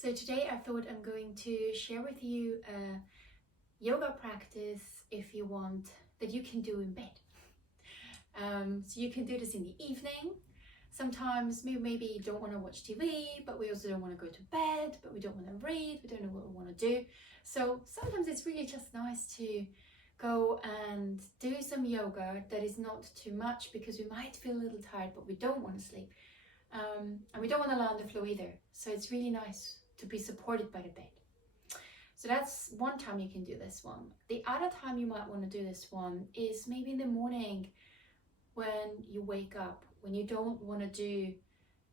So today I thought I'm going to share with you a yoga practice if you want that you can do in bed. So you can do this in the evening. Sometimes maybe you don't want to watch TV, but we also don't want to go to bed, but we don't want to read, we don't know what we want to do. So sometimes it's really just nice to go and do some yoga that is not too much, because we might feel a little tired, but we don't want to sleep. And we don't want to lie on the floor either. So it's really nice to be supported by the bed. So that's one time you can do this one. The other time you might want to do this one is maybe in the morning when you wake up, when you don't want to do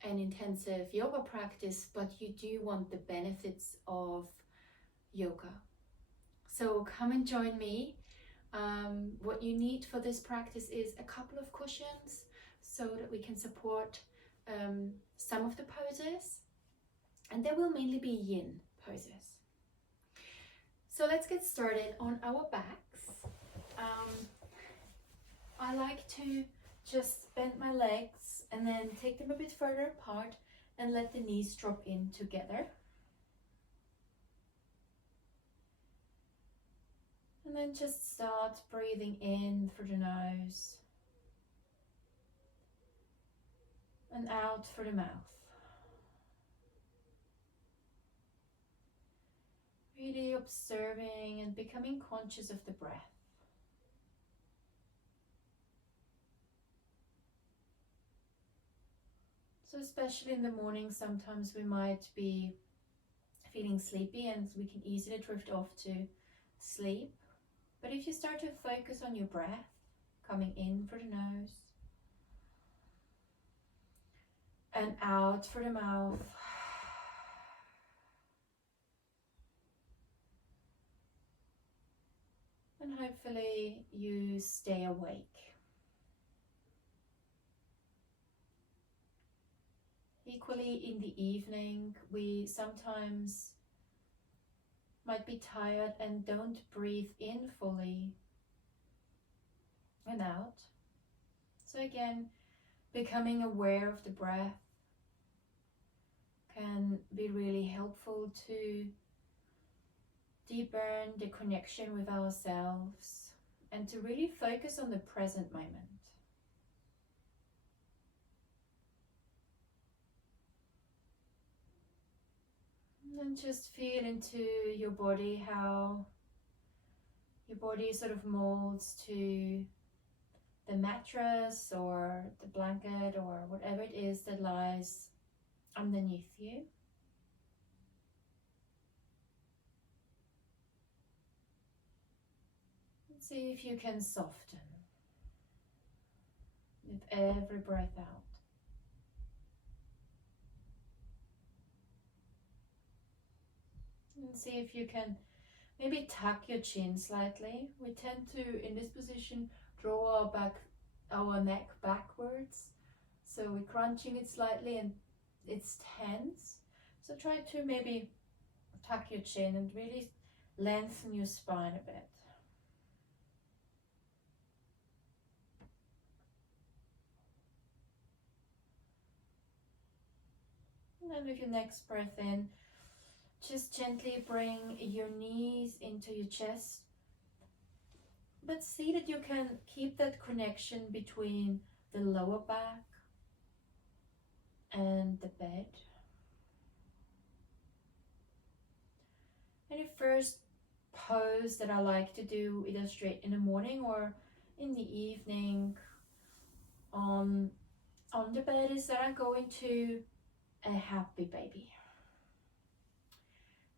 an intensive yoga practice, but you do want the benefits of yoga. So come and join me. What you need for this practice is a couple of cushions so that we can support some of the poses, and there will mainly be yin poses. So let's get started on our backs. I like to just bend my legs and then take them a bit further apart and let the knees drop in together. And then just start breathing in through the nose and out through the mouth. Really observing and becoming conscious of the breath. So especially in the morning, sometimes we might be feeling sleepy and we can easily drift off to sleep. But if you start to focus on your breath, coming in through the nose and out through the mouth, and hopefully you stay awake. Equally in the evening, we sometimes might be tired and don't breathe in fully and out. So again, becoming aware of the breath can be really helpful to deepen the connection with ourselves and to really focus on the present moment. And just feel into your body, how your body sort of molds to the mattress or the blanket or whatever it is that lies underneath you. And see if you can soften with every breath out. And see if you can maybe tuck your chin slightly. We tend to, in this position, draw our neck backwards. So we're crunching it slightly and it's tense. So try to maybe tuck your chin and really lengthen your spine a bit. And then with your next breath in, just gently bring your knees into your chest, but see that you can keep that connection between the lower back and the bed. And the first pose that I like to do either straight in the morning or in the evening on the bed is that I go into a happy baby.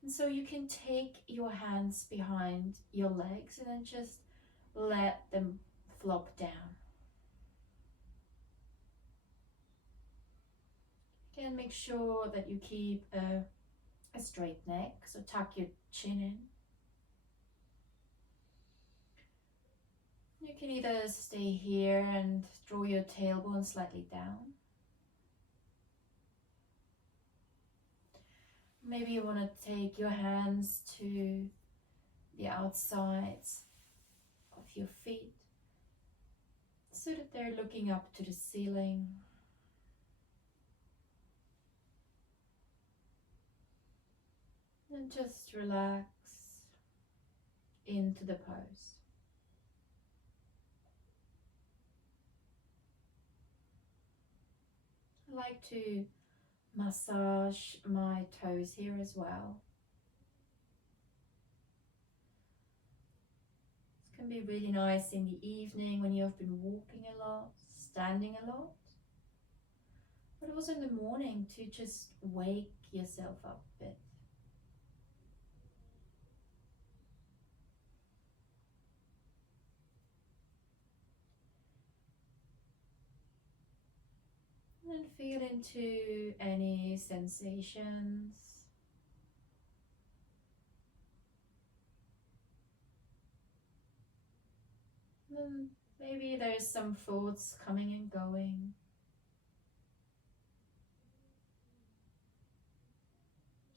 And so you can take your hands behind your legs and then just let them flop down. Again, make sure that you keep a straight neck, so tuck your chin in. You can either stay here and draw your tailbone slightly down. Maybe you want to take your hands to the outsides of your feet so that they're looking up to the ceiling. And just relax into the pose. I like to massage my toes here as well. This can be really nice in the evening when you have been walking a lot, standing a lot, but also in the morning to just wake yourself up a bit. And feel into any sensations. And maybe there's some thoughts coming and going.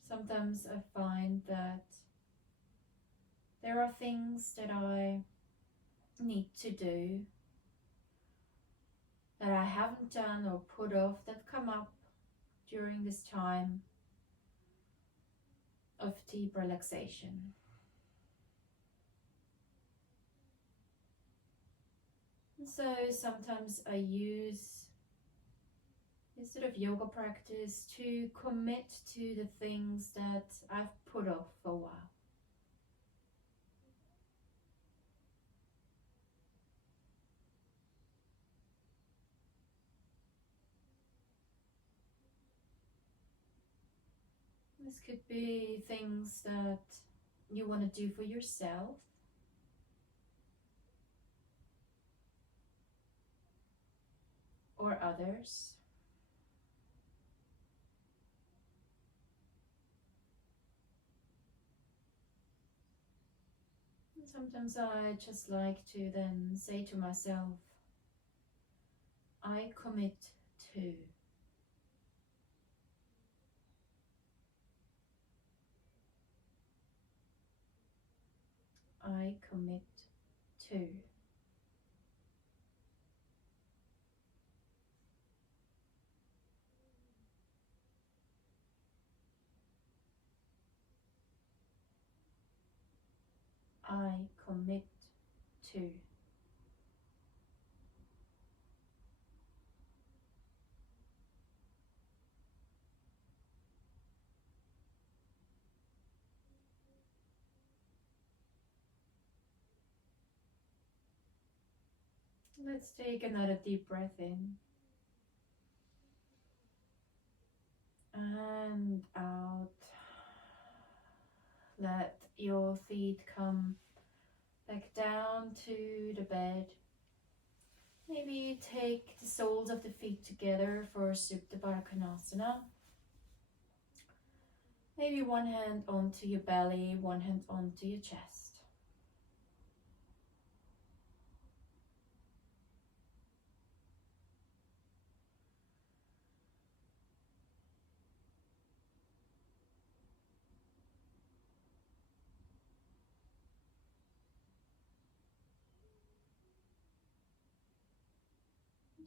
Sometimes I find that there are things that I need to do that I haven't done or put off that come up during this time of deep relaxation. And so sometimes I use this sort of yoga practice to commit to the things that I've put off for a while. This could be things that you want to do for yourself, or others. And sometimes I just like to then say to myself, I commit to. I commit to. I commit to. Let's take another deep breath in and out. Let your feet come back down to the bed. Maybe take the soles of the feet together for Supta Baddha Konasana. Maybe one hand onto your belly, one hand onto your chest.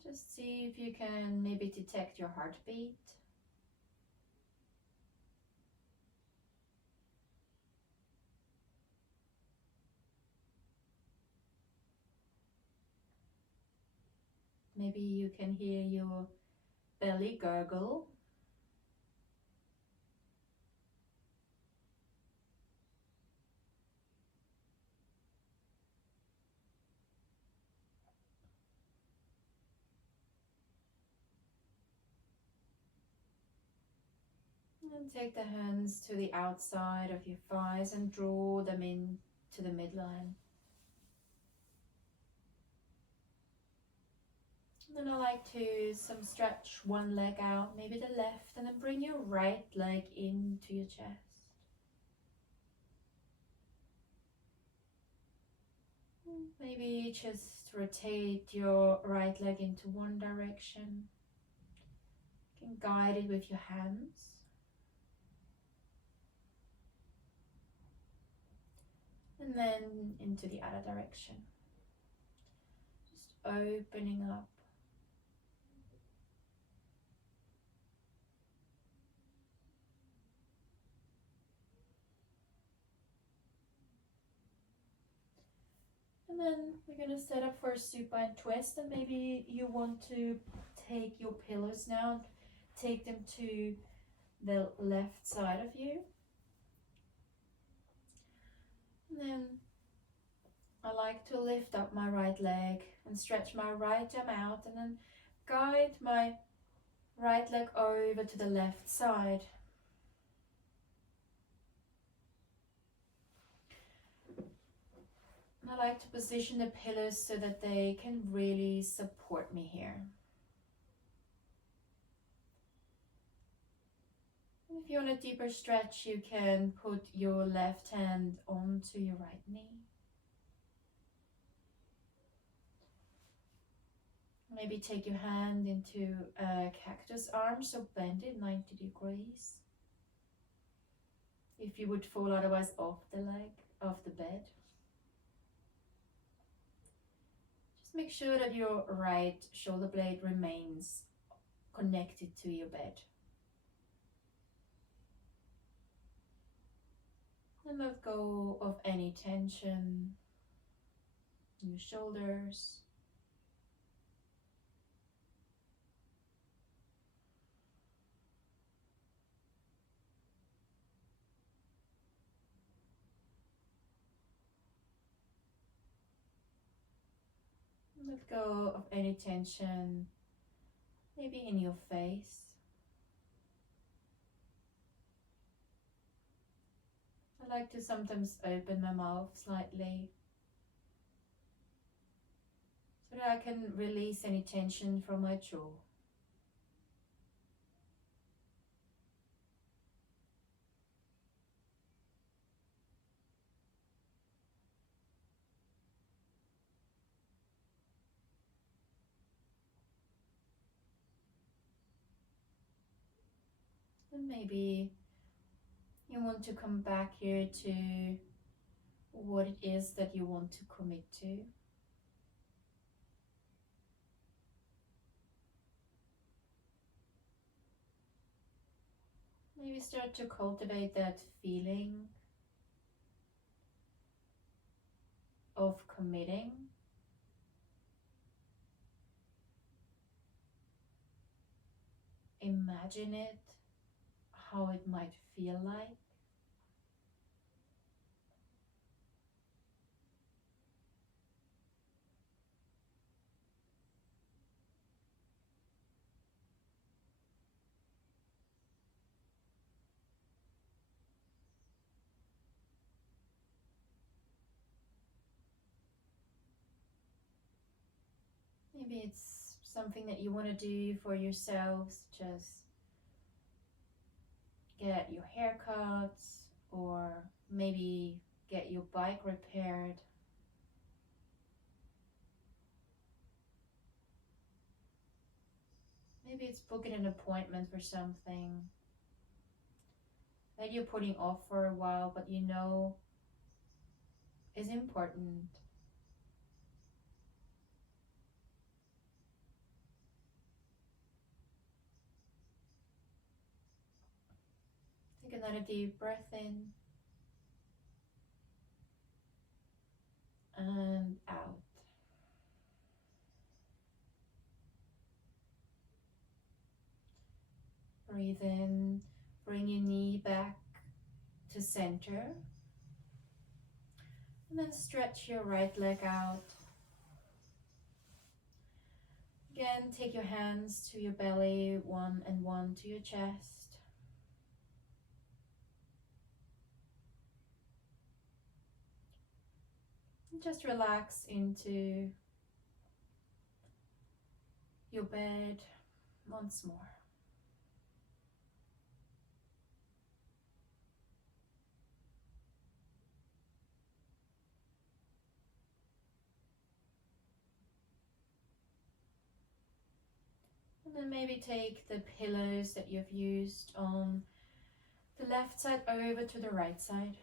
Just see if you can maybe detect your heartbeat. Maybe you can hear your belly gurgle. And take the hands to the outside of your thighs and draw them in to the midline. And then I like to stretch one leg out, maybe the left, and then bring your right leg into your chest. Maybe just rotate your right leg into one direction. You can guide it with your hands. And then into the other direction. Just opening up. And then we're gonna set up for a supine twist, and maybe you want to take your pillows now, take them to the left side of you. And then I like to lift up my right leg and stretch my right arm out, and then guide my right leg over to the left side. And I like to position the pillows so that they can really support me here. And if you want a deeper stretch, you can put your left hand onto your right knee. Maybe take your hand into a cactus arm, so bend it 90 degrees. If you would fall otherwise off the leg, off the bed. Just make sure that your right shoulder blade remains connected to your bed. And let go of any tension in your shoulders. Let go of any tension, maybe in your face. I like to sometimes open my mouth slightly so that I can release any tension from my jaw. And maybe you want to come back here to what it is that you want to commit to. Maybe start to cultivate that feeling of committing. Imagine it, how it might feel like. Maybe it's something that you want to do for yourselves, just get your hair cut or maybe get your bike repaired. Maybe it's booking an appointment for something that you're putting off for a while, but you know is important. Take another deep breath in and out. Breathe in, bring your knee back to center. And then stretch your right leg out. Again, take your hands to your belly, one and one to your chest. And just relax into your bed once more. And then maybe take the pillows that you've used on the left side over to the right side.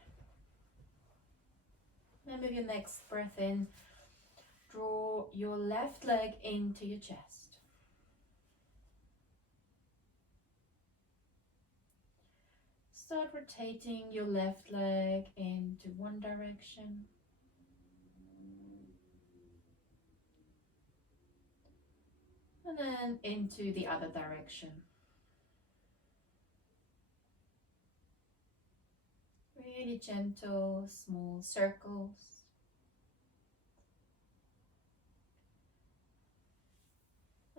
Then with your next breath in, draw your left leg into your chest. Start rotating your left leg into one direction. and then into the other direction. Really gentle, small circles.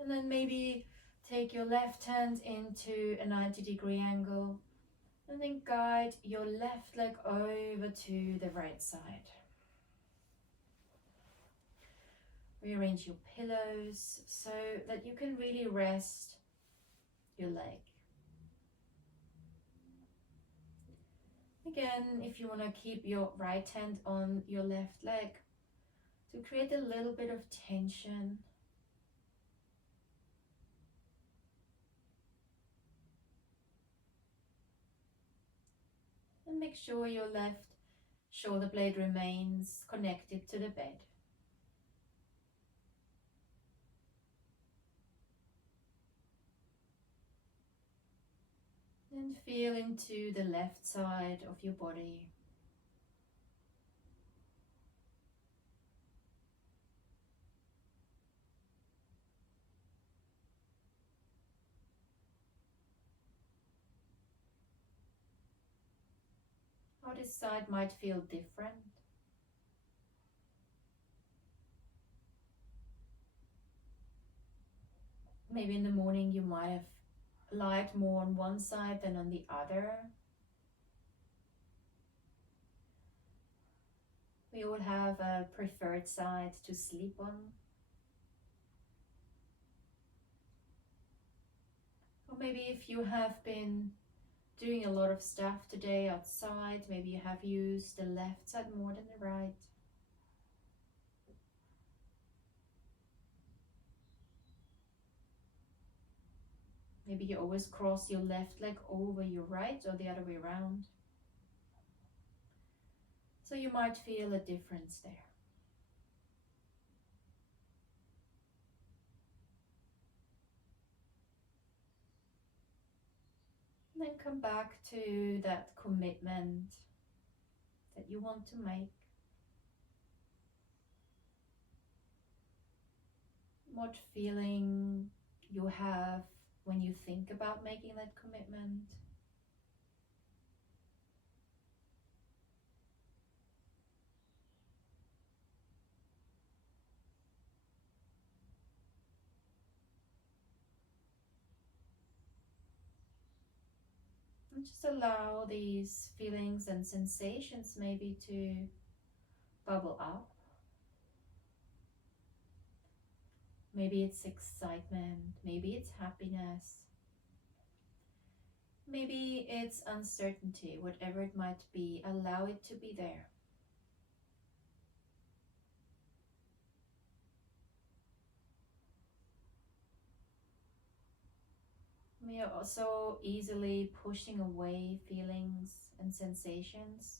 And then maybe take your left hand into a 90-degree angle and then guide your left leg over to the right side. Rearrange your pillows so that you can really rest your leg. Again, if you want to keep your right hand on your left leg to create a little bit of tension. And make sure your left shoulder blade remains connected to the bed. And feel into the left side of your body. How this side might feel different. Maybe in the morning you might have lied more on one side than on the other. We all have a preferred side to sleep on. Or maybe if you have been doing a lot of stuff today outside, maybe you have used the left side more than the right. Maybe you always cross your left leg over your right or the other way around. So you might feel a difference there. And then come back to that commitment that you want to make. What feeling you have when you think about making that commitment. And just allow these feelings and sensations maybe to bubble up. Maybe it's excitement, maybe it's happiness, maybe it's uncertainty, whatever it might be, allow it to be there. We are also easily pushing away feelings and sensations,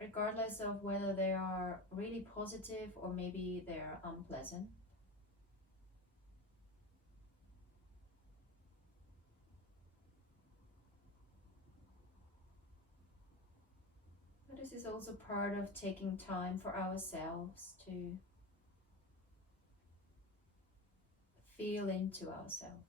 regardless of whether they are really positive or maybe they're unpleasant. But this is also part of taking time for ourselves to feel into ourselves.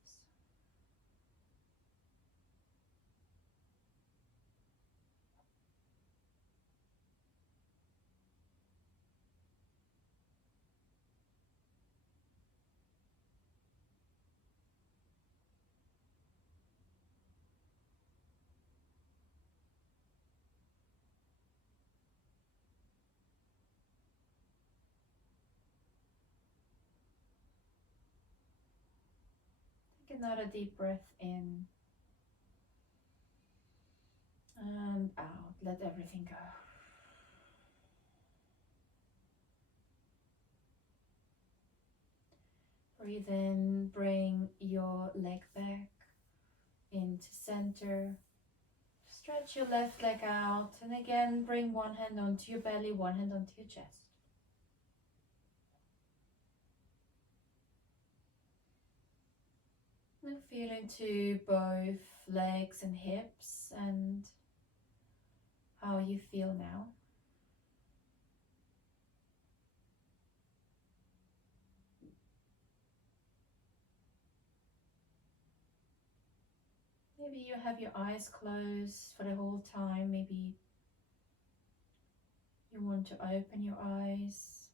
Take another deep breath in and out. Let everything go. Breathe in, bring your leg back into center. Stretch your left leg out and again bring one hand onto your belly, one hand onto your chest. And feel into both legs and hips and how you feel now. Maybe you have your eyes closed for the whole time. Maybe you want to open your eyes.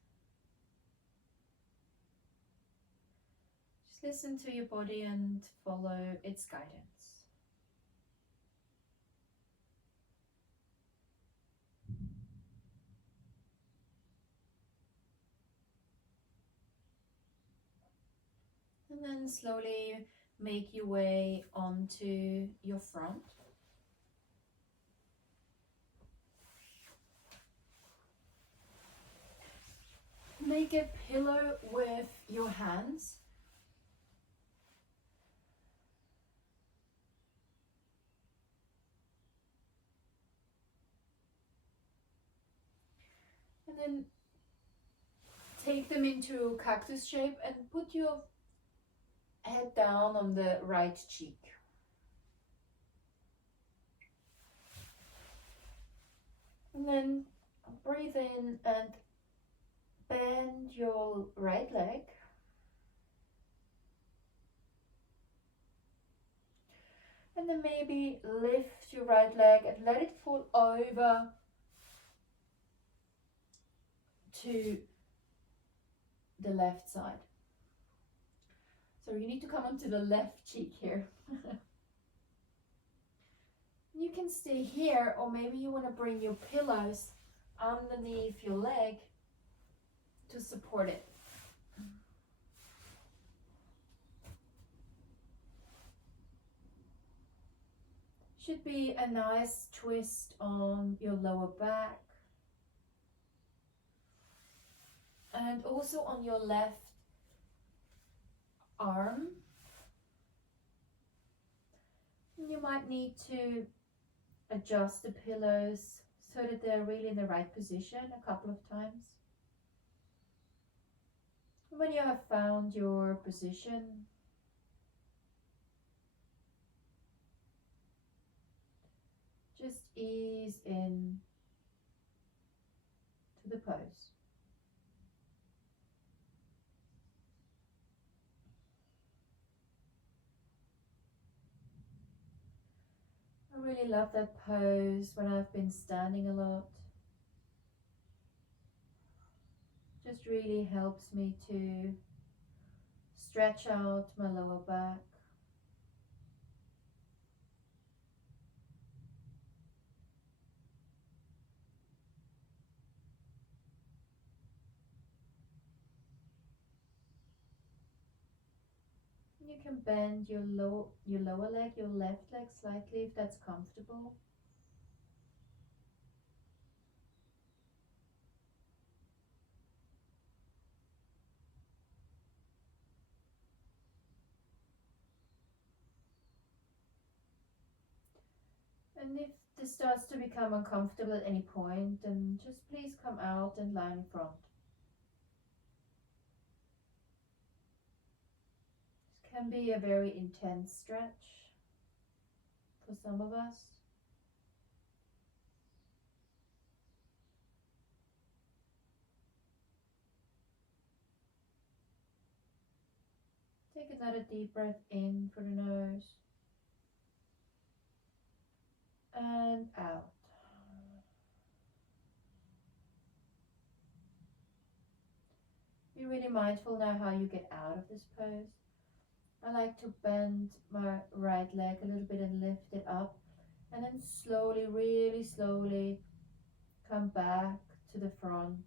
Just listen to your body and follow its guidance. And then slowly make your way onto your front. Make a pillow with your hands. And then take them into cactus shape and put your head down on the right cheek. And then breathe in and bend your right leg. And then maybe lift your right leg and let it fall over to the left side. So you need to come onto the left cheek here. You can stay here, or maybe you want to bring your pillows underneath your leg to support it. Should be a nice twist on your lower back and also on your left arm. You might need to adjust the pillows so that they're really in the right position a couple of times. When you have found your position, just ease in to the pose. I really love that pose when I've been standing a lot. Just really helps me to stretch out my lower back. You can bend your lower leg, your left leg slightly if that's comfortable. And if this starts to become uncomfortable at any point, then just please come out and lie in front. This can be a very intense stretch for some of us. Take another deep breath in for the nose and out. Be really mindful now how you get out of this pose. I like to bend my right leg a little bit and lift it up, and then slowly, really slowly come back to the front.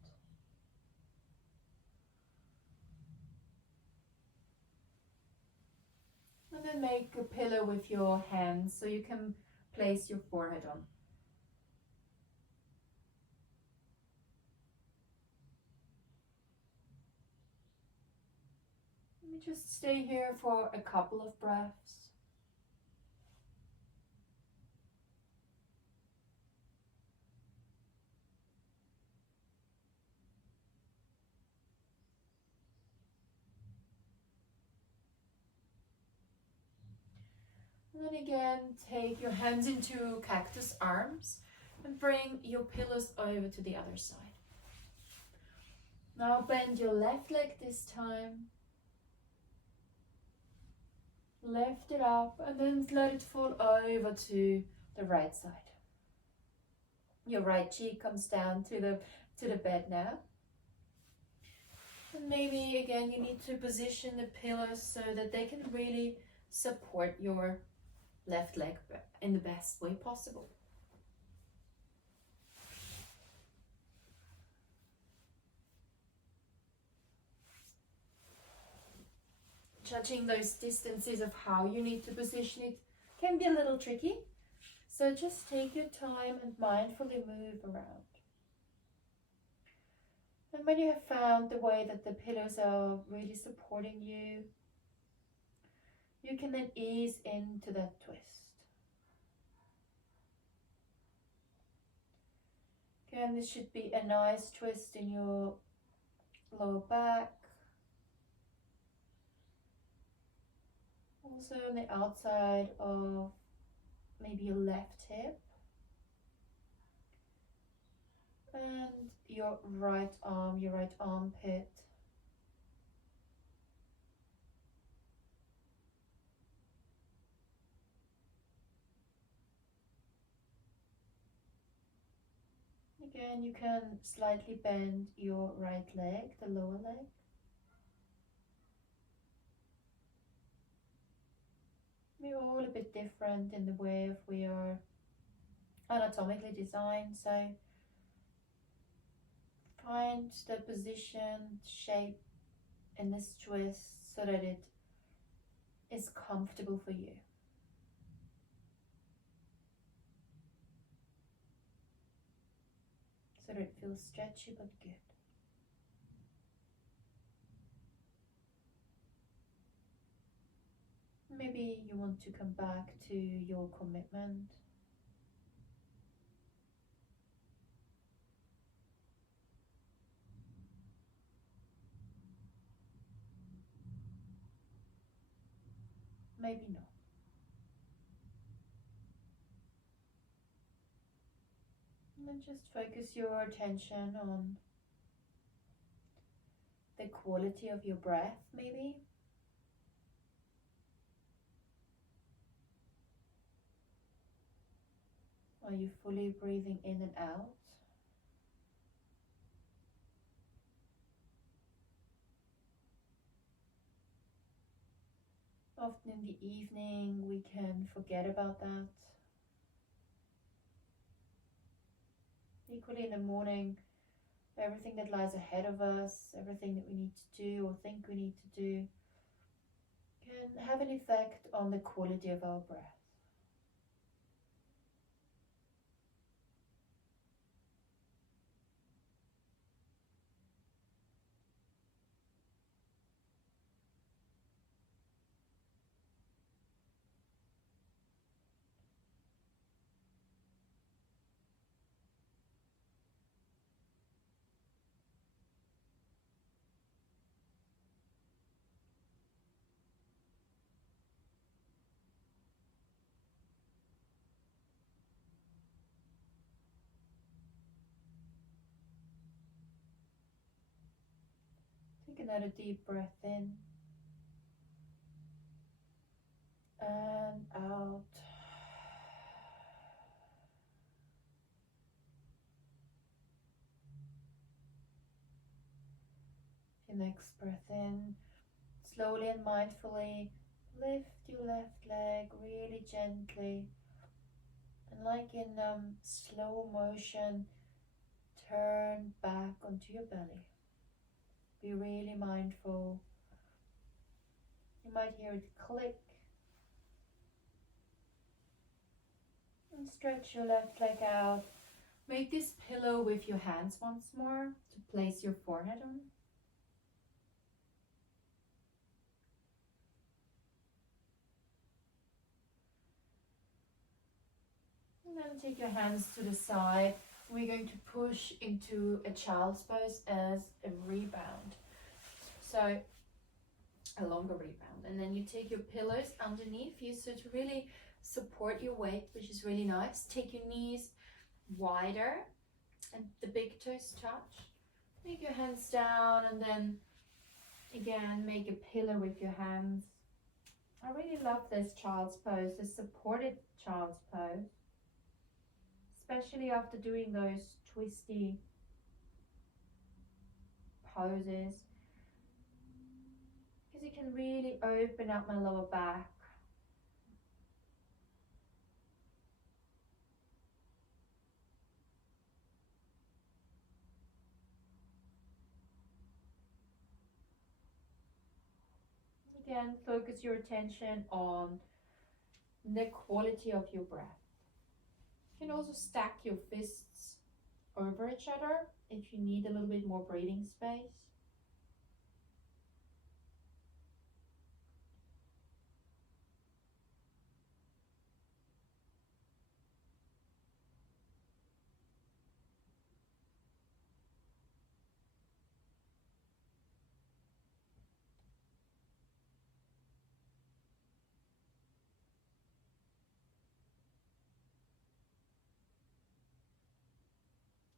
And then make a pillow with your hands so you can place your forehead on. Let me just stay here for a couple of breaths. And then again, take your hands into cactus arms and bring your pillows over to the other side. Now bend your left leg this time. Lift it up and then let it fall over to the right side. Your right cheek comes down to the bed now. And maybe again you need to position the pillows so that they can really support your left leg in the best way possible. Judging those distances of how you need to position it can be a little tricky. So just take your time and mindfully move around. And when you have found the way that the pillows are really supporting you, you can then ease into that twist. Again, this should be a nice twist in your lower back. Also on the outside of maybe your left hip. And your right arm, your right armpit. Again, you can slightly bend your right leg, the lower leg. We're all a bit different in the way of we are anatomically designed, so find the position, shape in this twist so that it is comfortable for you. So that it feels stretchy but good. Maybe you want to come back to your commitment. Maybe not. And then just focus your attention on the quality of your breath, maybe. Are you fully breathing in and out? Often in the evening we can forget about that. Equally in the morning, everything that lies ahead of us, everything that we need to do or think we need to do, can have an effect on the quality of our breath. Take another deep breath in and out. Your next breath in, slowly and mindfully lift your left leg really gently, and like in slow motion, turn back onto your belly. Be really mindful. You might hear it click. And stretch your left leg out. Make this pillow with your hands once more to place your forehead on. And then take your hands to the side. We're going to push into a child's pose as a rebound. So a longer rebound. And then you take your pillows underneath you so to really support your weight, which is really nice. Take your knees wider and the big toes touch. Make your hands down and then again make a pillow with your hands I really love this child's pose, the supported child's pose, especially after doing those twisty poses, because it can really open up my lower back. Again, focus your attention on the quality of your breath. You can also stack your fists over each other if you need a little bit more breathing space.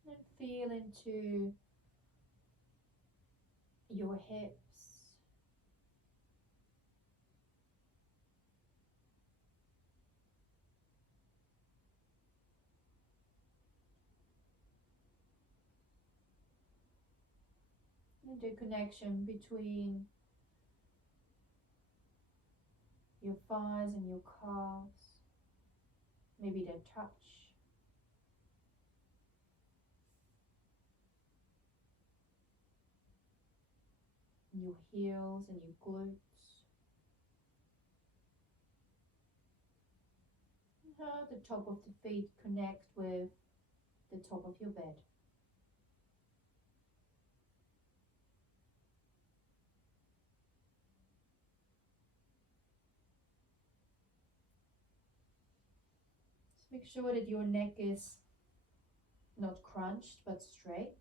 And feel into your hips. And the connection between your thighs and your calves. Maybe they touch. Your heels and your glutes. And how the top of the feet connect with the top of your bed. Just make sure that your neck is not crunched but straight.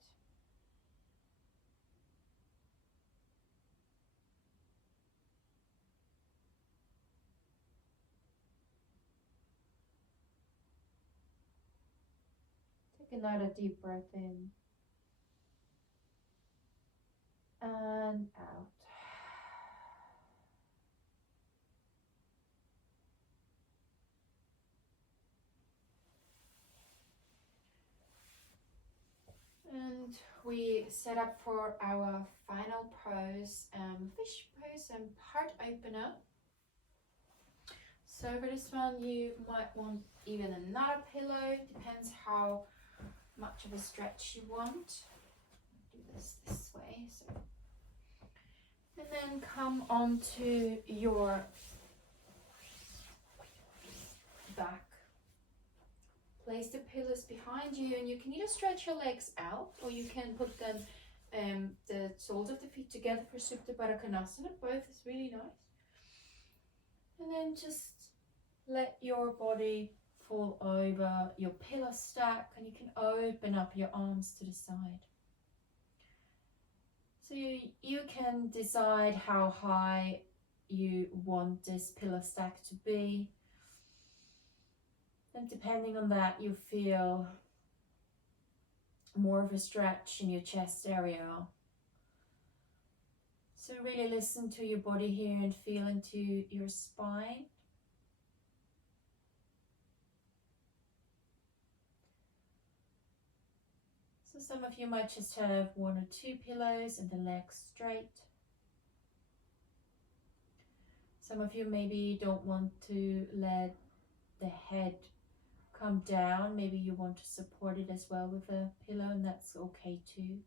Take another deep breath in and out. And we set up for our final pose, fish pose and heart opener. So for this one you might want even another pillow, depends how much of a stretch you want. Do this way. So, and then come onto your back. Place the pillows behind you, and you can either stretch your legs out or you can put them the soles of the feet together for Supta Baddha Konasana. Both is really nice. And then just let your body fall over your pillow stack, and you can open up your arms to the side. So you can decide how high you want this pillow stack to be. And depending on that, you feel more of a stretch in your chest area. So really listen to your body here and feel into your spine. So some of you might just have one or two pillows and the legs straight. Some of you maybe don't want to let the head come down. Maybe you want to support it as well with a pillow, and that's okay too.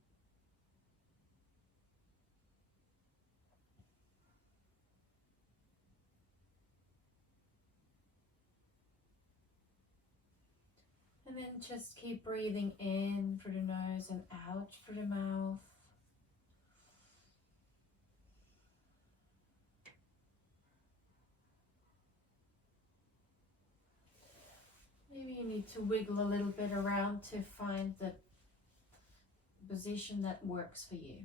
And then just keep breathing in through the nose and out through the mouth. Maybe you need to wiggle a little bit around to find the position that works for you.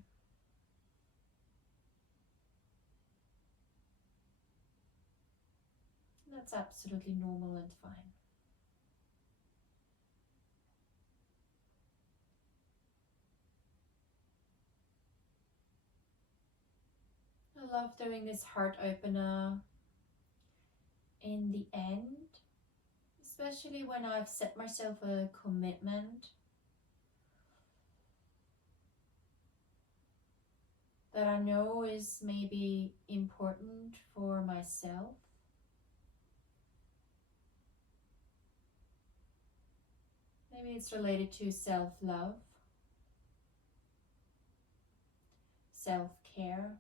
That's absolutely normal and fine. I love doing this heart opener in the end, especially when I've set myself a commitment that I know is maybe important for myself. Maybe it's related to self-love, self-care,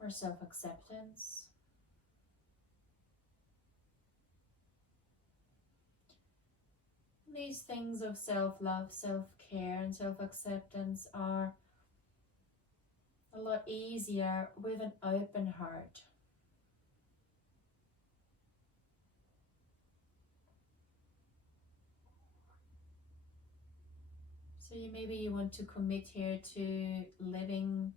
or self-acceptance. These things of self-love, self-care, and self-acceptance are a lot easier with an open heart. So maybe you want to commit here to living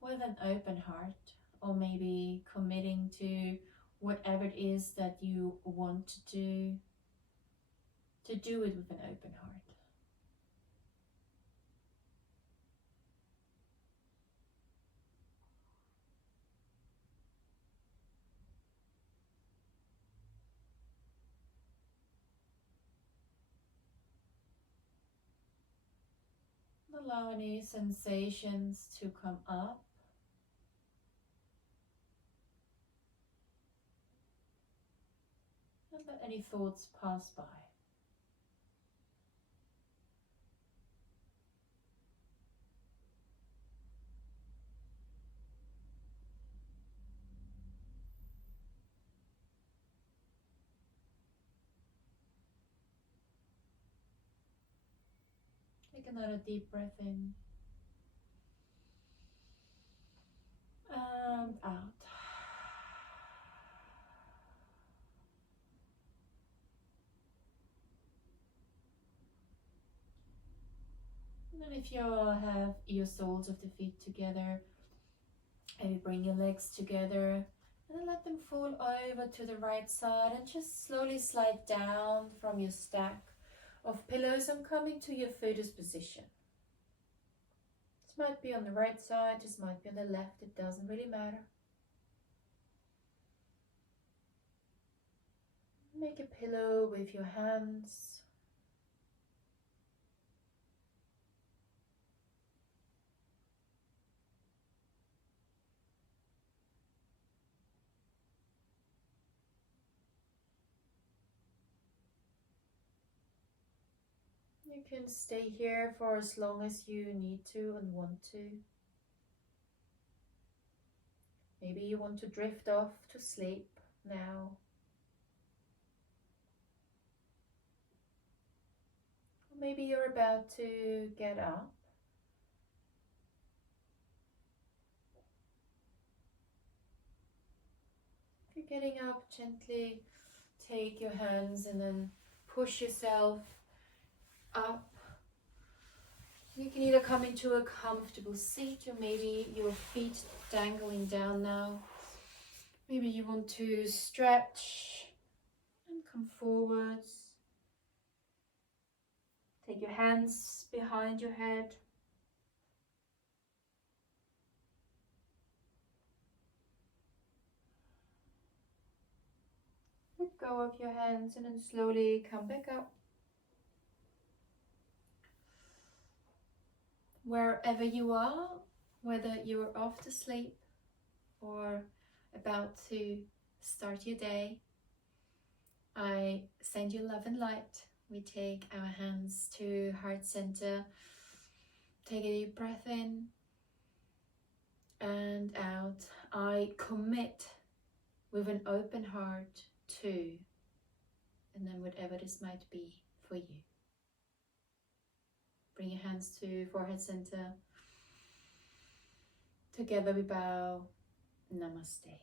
with an open heart, or maybe committing to whatever it is that you want to do it with an open heart. Allow any sensations to come up. And let any thoughts pass by. Take another deep breath in and out. And then if you have your soles of the feet together, maybe bring your legs together and then let them fall over to the right side and just slowly slide down from your stack of pillows and coming to your fetus position. This might be on the right side, this might be on the left, it doesn't really matter. Make a pillow with your hands. You can stay here for as long as you need to and want to. Maybe you want to drift off to sleep now. Or maybe you're about to get up. If you're getting up, gently take your hands and then push yourself up. You can either come into a comfortable seat or maybe your feet dangling down now. Maybe you want to stretch and come forwards. Take your hands behind your head. Let go of your hands and then slowly come back up. Wherever you are, whether you're off to sleep or about to start your day, I send you love and light. We take our hands to heart center. Take a deep breath in and out. I commit with an open heart to, and then whatever this might be for you. Bring your hands to forehead center. Together we bow. Namaste.